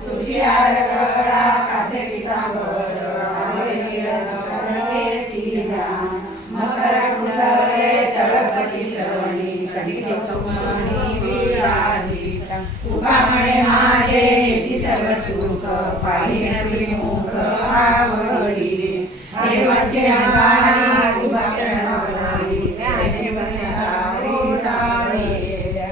तुळशी हार गळा कासे पितांबर आंबे नीळकमळेची दान मकर कुंडले तळपती श्रवणी कटिके सुमणी विराजिता तुका म्हणे माझे येची सर्व सुख पाहिने श्रीमुख आवडीले देवाचे आभारी विभाषण बोलावी त्याचे वचनारी सारी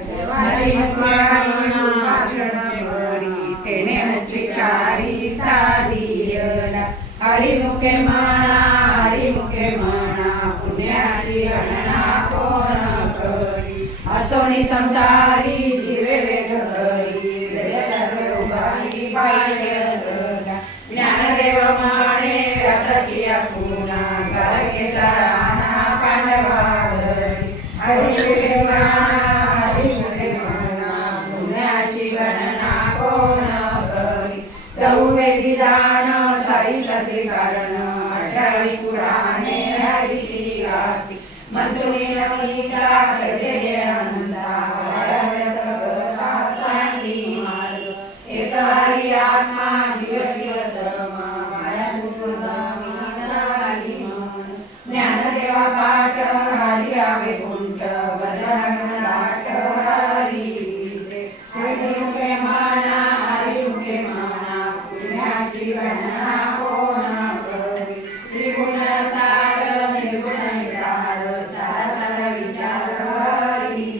देवाची वाणी भाषण बरी तेने उच्चारी साधीयला हरिमुखे म्हणा पुण्याची गणना कोण करी असोनी संसारी दिवे वेग करी दशशास्त्र उभारी बाह्य सदा ज्ञानदेव माने व्यासाची पुन्हा गारकेचा राणा पांडवागरी हरिमुखे म्हणा पुण्याची गणना कोण करी चौवेदी दान साई शास्त्री कारण अठाई पुराणे हरिशी गाती मंथुनी रमिका कसे आनंदा